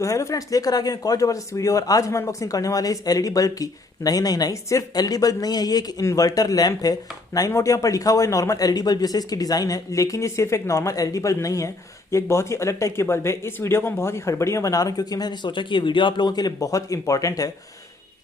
तो hello friends, लेकर आ गए एक और जबरदस्त वीडियो। और आज हम अनबॉक्सिंग करने वाले हैं इस एलईडी बल्ब की। नहीं, सिर्फ एलईडी बल्ब नहीं है, ये एक इन्वर्टर लैंप है। 9 वोट यहाँ पर लिखा हुआ है। नॉर्मल एलईडी बल्ब जैसे इसकी डिज़ाइन है, लेकिन ये सिर्फ एक नॉर्मल एलईडी बल्ब नहीं है, ये एक बहुत ही अलग टाइप के बल्ब है। इस वीडियो को हम बहुत ही हड़बड़ी में बना रहा हूँ क्योंकि मैंने सोचा कि ये वीडियो आप लोगों के लिए बहुत इंपॉर्टेंट है।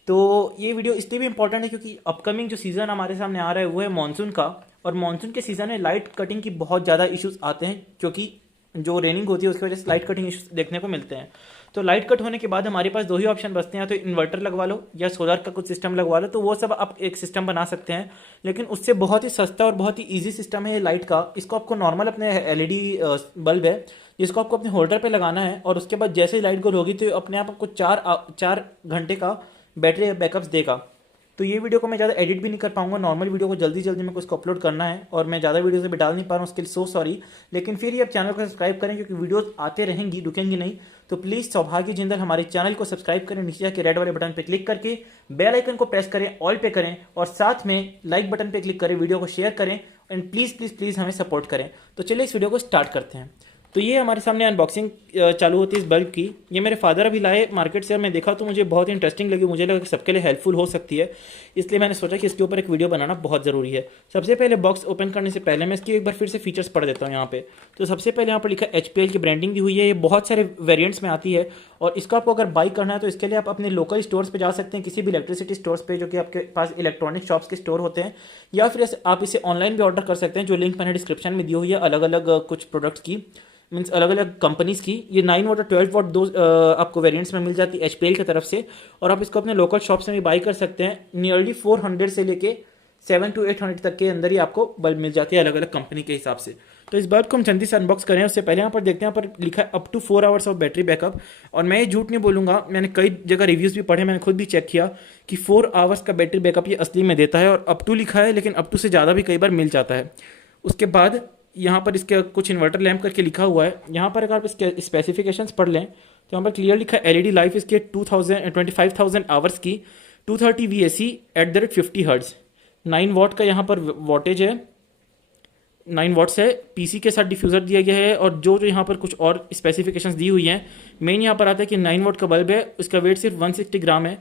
तो ये वीडियो इसलिए भी इंपॉर्टेंट है क्योंकि अपकमिंग जो सीज़न हमारे सामने आ रहा है वो है मानसून का। और मानसून के सीज़न में लाइट कटिंग की बहुत ज़्यादा इश्यूज आते हैं, क्योंकि जो रेनिंग होती है उसकी वजह से लाइट कटिंग इश्यूज देखने को मिलते हैं। तो लाइट कट होने के बाद हमारे पास दो ही ऑप्शन बचते हैं, तो इन्वर्टर लगवा लो या सोलर का कुछ सिस्टम लगवा लो। तो वो सब आप एक सिस्टम बना सकते हैं, लेकिन उससे बहुत ही सस्ता और बहुत ही ईजी सिस्टम है ये लाइट का। इसको आपको नॉर्मल अपने एलईडी बल्ब है जिसको आपको अपने होल्डर पे लगाना है, और उसके बाद जैसे ही लाइट गोल होगी तो अपने आप आपको 4 घंटे का बैटरी बैकअप्स देगा। तो ये वीडियो को मैं ज़्यादा एडिट भी नहीं कर पाऊंगा, नॉर्मल वीडियो को जल्दी जल्दी मेरे को इसको अपलोड करना है और मैं ज़्यादा वीडियो से भी डाल नहीं पा रहा हूँ, उसके लिए सो सॉरी। लेकिन फिर ये आप चैनल को सब्सक्राइब करें क्योंकि वीडियोस आते रहेंगी, रुकेंगी नहीं। तो प्लीज़ सौभाग्य जिंदल हमारे चैनल को सब्सक्राइब करें, नीचे जाके रेड वाले बटन पर क्लिक करके बेल आइकन को प्रेस करें, ऑल पे करें, और साथ में लाइक बटन पर क्लिक करें, वीडियो को शेयर करें, एंड प्लीज़ हमें सपोर्ट करें। तो चलिए इस वीडियो को स्टार्ट करते हैं। तो ये हमारे सामने अनबॉक्सिंग चालू होती है इस बल्ब की। ये मेरे फादर अभी लाए मार्केट से, और मैं देखा तो मुझे बहुत इंटरेस्टिंग लगी, मुझे लगा कि सबके लिए हेल्पफुल हो सकती है, इसलिए मैंने सोचा कि इसके ऊपर एक वीडियो बनाना बहुत ज़रूरी है। सबसे पहले बॉक्स ओपन करने से पहले मैं इसकी एक बार फिर से फीचर्स पढ़ देता हूँ यहाँ पे। तो सबसे पहले यहाँ पर लिखा HPL की ब्रांडिंग दी हुई है, ये बहुत सारे वेरियंट्स में आती है। और इसका आपको अगर बाई करना है तो इसके लिए आप अपने लोकल स्टोर्स पे जा सकते हैं, किसी भी इलेक्ट्रिसिटी स्टोर्स पे जो कि आपके पास इलेक्ट्रॉनिक शॉप्स के स्टोर होते हैं, या फिर आप इसे ऑनलाइन भी ऑर्डर कर सकते हैं, जो लिंक मैंने डिस्क्रिप्शन में दी हुई है अलग अलग कुछ प्रोडक्ट्स की, मीन्स अलग अलग कंपनीज की। ये 9 वोट और 12 वोट दो आपको वेरिएंट्स में मिल जाती है HPL की तरफ से, और आप इसको अपने लोकल शॉप से भी बाई कर सकते हैं। नियरली 400 से लेके 700 to 800 तक के अंदर ही आपको बल्ब मिल जाती है अलग अलग कंपनी के हिसाब से। तो इस बल्ब को हम जल्दी से अनबॉक्स करें उससे पहले यहाँ पर देखते हैं, यहाँ पर लिखा है up to 4 hours of battery backup. और मैं ये झूठ नहीं बोलूँगा, मैंने कई जगह रिव्यूज़ भी पढ़े, मैंने खुद भी चेक किया कि 4 आवर्स का बैटरी बैकअप ये असली में देता है। और अप टू लिखा है, लेकिन अप टू से ज़्यादा भी कई बार मिल जाता है। उसके बाद यहाँ पर इसके कुछ इन्वर्टर लैंप करके लिखा हुआ है। यहाँ पर अगर आप इसके स्पेसिफिकेशंस पढ़ लें तो यहाँ पर क्लियर लिखा है एलईडी लाइफ इसके 25,000 आवर्स की, 230 VAC @ 50 हर्ट्ज, 9 वॉट का यहाँ पर वोटेज है, 9 वॉट्स है, PC के साथ डिफ्यूज़र दिया गया है। और जो यहाँ पर कुछ और स्पेसिफिकेशंस दी हुई हैं, मेन यहाँ पर आता है कि 9 वॉट का बल्ब है, उसका वेट सिर्फ 160 ग्राम है,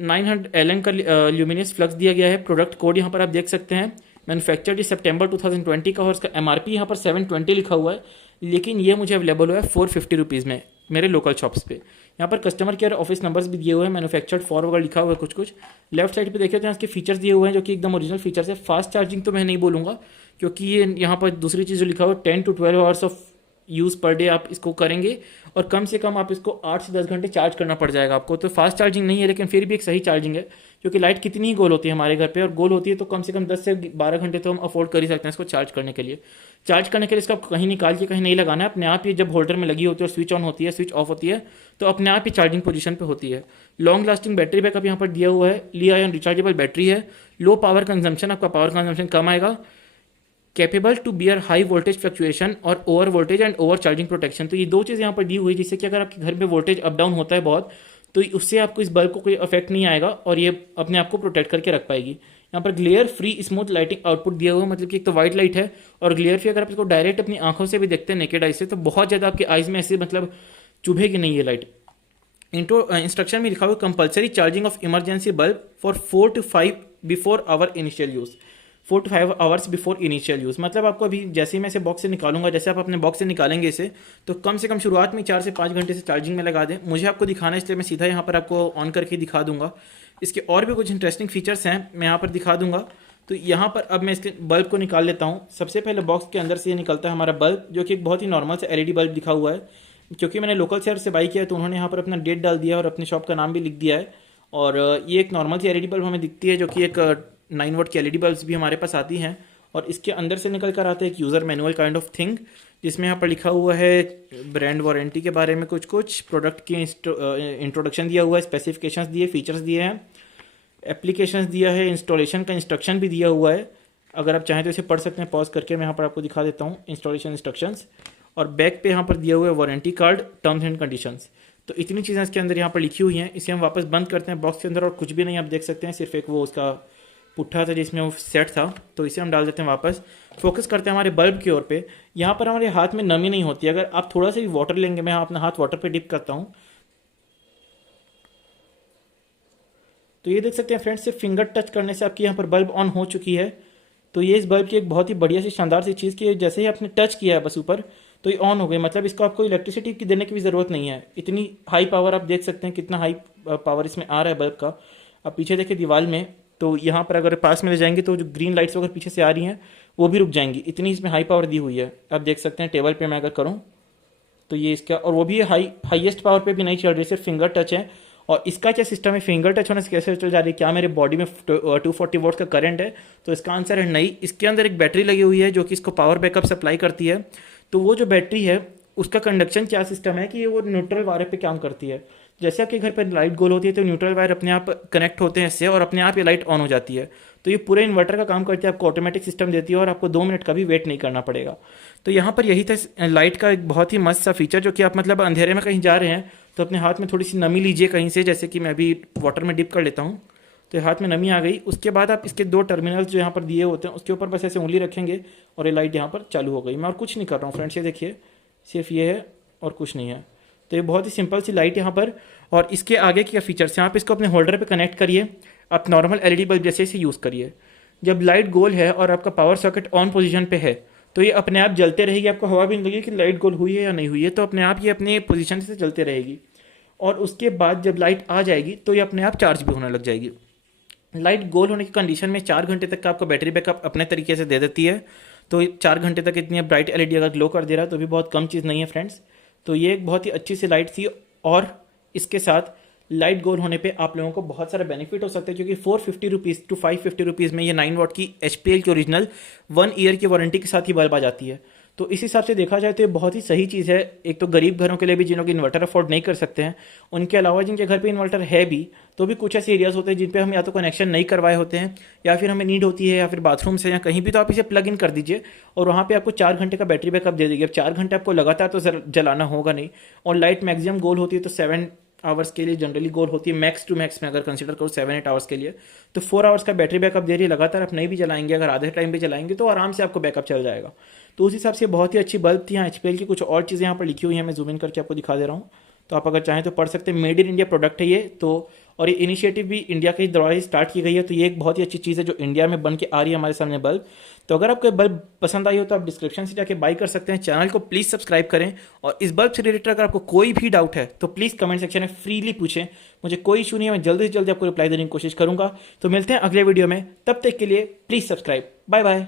900 LM का ल्यूमिनस फ्लक्स दिया गया है। प्रोडक्ट कोड यहाँ पर आप देख सकते हैं, मैन्युफैक्चर्ड सितंबर 2020 का, और उसका MRP यहाँ पर 720 लिखा हुआ है, लेकिन ये मुझे अवेलेबल हुआ है 450 रुपीज़ में मेरे लोकल शॉप्स पे। यहाँ पर कस्टमर केयर ऑफिस नंबर्स भी दिए हुए हैं, मैन्युफैक्चर्ड फॉर वगैरह लिखा हुआ है कुछ। लेफ्ट साइड पे देखते हैं इसके फीचर्स दिए हुए हैं जो कि एकदम ओरिजिनल फीचर्स है। फास्ट चार्जिंग तो मैं नहीं बोलूँगा, क्योंकि ये यहाँ पर दूसरी चीज़ जो लिखा हुआ है 10 to 12 hours of use per day आप इसको करेंगे, और कम से कम आप इसको 8 से 10 घंटे चार्ज करना पड़ जाएगा आपको। तो फास्ट चार्जिंग नहीं है, लेकिन फिर भी एक सही चार्जिंग है, क्योंकि लाइट कितनी ही गोल होती है हमारे घर पे, और गोल होती है तो कम से कम 10 से 12 घंटे तो हम अफोर्ड कर ही सकते हैं इसको चार्ज करने के लिए। चार्ज करने के लिए इसको आप कहीं निकाल के कहीं नहीं लगाना है, अपने आप ये जब होल्डर में लगी होती है और स्विच ऑन होती है, स्विच ऑफ होती है, तो अपने आप ही चार्जिंग पोजीशन पे होती है। लॉन्ग लास्टिंग बैटरी बैकअप यहाँ पर दिया हुआ है, ली आयन रिचार्जेबल बैटरी है, लो पावर कंजम्पशन, आपका पावर कंजम्पशन कम आएगा, capable to bear high voltage fluctuation और over voltage and over charging protection. तो ये दो चीज़ यहाँ पर दी हुई है, जिससे कि अगर आपके घर में वोल्टेज अप डाउन होता है बहुत, तो उससे आपको इस बल्ब को कोई इफेक्ट नहीं आएगा, और ये अपने आप को प्रोटेक्ट करके रख पाएगी। यहाँ पर glare free smooth lighting output दिया हुआ है, मतलब कि एक तो वाइट लाइट है, और ग्लेयर फ्री अगर आप इसको डायरेक्ट अपनी आंखों से भी देखते हैं नेकेड आई से, तो बहुत ज़्यादा आपके आइज में ऐसे मतलब चुभेगी नहीं ये लाइट। इंस्ट्रक्शन में लिखा हुआ compulsory charging of emergency bulb for 4 to 5 before hour initial use, 4 to 5 hours before initial use. मतलब आपको अभी जैसे ही मैं इसे बॉक्स से निकालूंगा, जैसे आप अपने बॉक्स से निकालेंगे इसे, तो कम से कम शुरुआत में 4 से 5 घंटे से चार्जिंग में लगा दें। मुझे आपको दिखाना है, इसलिए मैं सीधा यहाँ पर आपको ऑन करके दिखा दूंगा। इसके और भी कुछ इंटरेस्टिंग फीचर्स हैं, मैं यहाँ पर दिखा दूंगा। तो यहाँ पर अब मैं इसके बल्ब को निकाल लेता हूँ। सबसे पहले बॉक्स के अंदर से ये निकलता है हमारा बल्ब, जो कि एक बहुत ही नॉर्मल से LED बल्ब दिखा हुआ है। क्योंकि मैंने लोकल शेयर से बाई किया है, तो उन्होंने यहाँ पर अपना डेट डाल दिया और अपने शॉप का नाम भी लिख दिया है। और ये एक नॉर्मल सी LED बल्ब हमें दिखती है, जो कि एक 9 वोट की LED बल्ब भी हमारे पास आती हैं। और इसके अंदर से निकल कर आता है एक user manual kind of thing, जिसमें यहाँ पर लिखा हुआ है ब्रांड वारंटी के बारे में कुछ प्रोडक्ट की इंट्रोडक्शन दिया हुआ है, स्पेसिफिकेशंस दिए, फीचर्स दिए हैं, एप्लीकेशंस दिया है, इंस्टॉलेशन का इंस्ट्रक्शन भी दिया हुआ है। अगर आप चाहें तो इसे पढ़ सकते हैं, पॉज करके मैं यहाँ पर आपको दिखा देता हूँ इंस्टॉलेशन इंस्ट्रक्शंस। और बैक पे यहाँ पर दिया हुआ है warranty card, terms and conditions. तो इतनी चीज़ें इसके अंदर यहाँ पर लिखी हुई हैं। इसे हम वापस बंद करते हैं बॉक्स के अंदर, और कुछ भी नहीं आप देख सकते हैं, सिर्फ एक वो उसका पुट्ठा था जिसमें वो सेट था। तो इसे हम डाल देते हैं वापस। फोकस करते हैं हमारे बल्ब की ओर पे। यहाँ पर हमारे हाथ में नमी नहीं होती, अगर आप थोड़ा सा भी वाटर लेंगे, मैं अपना हाथ वाटर पे डिप करता हूँ, तो ये देख सकते हैं फ्रेंड्स, सिर्फ फिंगर टच करने से आपकी यहाँ पर बल्ब ऑन हो चुकी है। तो ये इस बल्ब की एक बहुत ही बढ़िया सी शानदार सी चीज़ की जैसे ही आपने टच किया है बस ऊपर, तो ये ऑन हो गई। मतलब इसको आपको इलेक्ट्रिसिटी की देने की भी ज़रूरत नहीं है। इतनी हाई पावर आप देख सकते हैं, कितना हाई पावर इसमें आ रहा है बल्ब का। अब पीछे देखिए दीवार में, तो यहाँ पर अगर पास में ले जाएंगे तो जो ग्रीन लाइट्स अगर पीछे से आ रही हैं वो भी रुक जाएंगी, इतनी इसमें हाई पावर दी हुई है। आप देख सकते हैं टेबल पे मैं अगर करूँ तो ये इसका, और वो भी हाईएस्ट पावर पे भी नहीं चल रही, सिर्फ फिंगर टच है। और इसका क्या सिस्टम है, फिंगर टच होने से कैसे चल जा रही है, क्या मेरे बॉडी में 240 वोल्ट का करंट है? तो इसका आंसर है नहीं। इसके अंदर एक बैटरी लगी हुई है जो कि इसको पावर बैकअप सप्लाई करती है। तो वो जो बैटरी है उसका कंडक्शन क्या सिस्टम है कि वो न्यूट्रल वायर पे काम करती है। जैसे आपके घर पर लाइट गोल होती है तो न्यूट्रल वायर अपने आप कनेक्ट होते हैं इससे, और अपने आप ये लाइट ऑन हो जाती है। तो ये पूरे इन्वर्टर का काम करती है, आपको ऑटोमेटिक सिस्टम देती है और आपको 2 मिनट का भी वेट नहीं करना पड़ेगा। तो यहाँ पर यही था लाइट का एक बहुत ही मस्त सा फीचर, जो कि आप मतलब अंधेरे में कहीं जा रहे हैं तो अपने हाथ में थोड़ी सी नमी लीजिए कहीं से, जैसे कि मैं अभी वाटर में डिप कर लेता हूँ तो हाथ में नमी आ गई। उसके बाद आप इसके 2 टर्मिनल्स जो यहाँ पर दिए होते हैं उसके ऊपर बस ऐसे उंगली रखेंगे और ये लाइट यहाँ पर चालू हो गई। मैं और कुछ नहीं कर रहा हूँ फ्रेंड्स, ये देखिए सिर्फ ये है और कुछ नहीं है। तो ये बहुत ही सिंपल सी लाइट यहाँ पर। और इसके आगे क्या फीचर्स हैं, आप इसको अपने होल्डर पे कनेक्ट करिए, आप नॉर्मल एलईडी बल्ब जैसे इसे यूज़ करिए। जब लाइट गोल है और आपका पावर सॉकेट ऑन पोजीशन पे है तो ये अपने आप जलते रहेगी, आपको हवा भी नहीं लगेगी कि लाइट गोल हुई है या नहीं हुई है, तो अपने आप ये अपने पोजीशन से जलते रहेगी। और उसके बाद जब लाइट आ जाएगी तो ये अपने आप चार्ज भी होने लग जाएगी। लाइट गोल होने की कंडीशन में 4 घंटे तक का आपको बैटरी बैकअप अपने तरीके से दे देती है। तो 4 घंटे तक इतनी ब्राइट एलईडी अगर ग्लो कर दे रहा है तो भी बहुत कम चीज़ नहीं है फ्रेंड्स। तो ये एक बहुत ही अच्छी सी लाइट थी। और इसके साथ लाइट गोल होने पे आप लोगों को बहुत सारा बेनिफिट हो सकता है, क्योंकि 450 रुपीज़ टू 550 रुपीज़ में ये 9 वाट की HPL की ओरिजिनल 1 ईयर की वारंटी के साथ ही बल्ब आ जाती है। तो इस हिसाब से देखा जाए तो ये बहुत ही सही चीज़ है। एक तो गरीब घरों के लिए भी, जिन लोग इन्वर्टर अफोर्ड नहीं कर सकते हैं, उनके अलावा जिनके घर पे इन्वर्टर है भी तो भी कुछ ऐसे एरियाज़ होते हैं जिन पे हम या तो कनेक्शन नहीं करवाए होते हैं या फिर हमें नीड होती है या फिर बाथरूम से या कहीं भी, तो आप इसे प्लग इन कर दीजिए और वहाँ पे आपको 4 घंटे का बैटरी बैकअप दे देगी। अब 4 घंटे आपको लगातार तो जलाना होगा नहीं, और लाइट मैक्सिमम गोल होती है तो 7 आवर्स के लिए जनरली गोल होती है। मैक्स टू मैक्स में अगर कंसीडर करो 7-8 आवर्स के लिए, तो 4 आवर्स का बैटरी बैकअप दे रही है लगातार। आप नहीं भी जलाएंगे, अगर आधे टाइम भी जलाएंगे तो आराम से आपको बैकअप चल जाएगा। तो उस हिसाब से बहुत ही अच्छी बल्ब थी। यहाँ HPL की कुछ और चीज़ें यहाँ पर लिखी हुई हैं, मैं जूम इन करके आपको दिखा दे रहा हूँ, तो आप अगर चाहें तो पढ़ सकते हैं। मेड इन इंडिया प्रोडक्ट है ये तो, और ये इनिशिएटिव भी इंडिया के द्वारा ही स्टार्ट की गई है। तो ये एक बहुत ही अच्छी चीज़ है जो इंडिया में बन के आ रही है हमारे सामने बल्ब। तो अगर आपको बल्ब पसंद आई हो तो आप डिस्क्रिप्शन से जाके बाय कर सकते हैं। चैनल को प्लीज़ सब्सक्राइब करें, और इस बल्ब से रिलेटेड अगर आपको कोई भी डाउट है तो प्लीज़ कमेंट सेक्शन में फ्रीली पूछें, मुझे कोई इशू नहीं है, मैं जल्दी से जल्दी आपको रिप्लाई देने की कोशिश करूंगा। तो मिलते हैं अगले वीडियो में, तब तक के लिए प्लीज़ सब्सक्राइब। Bye bye.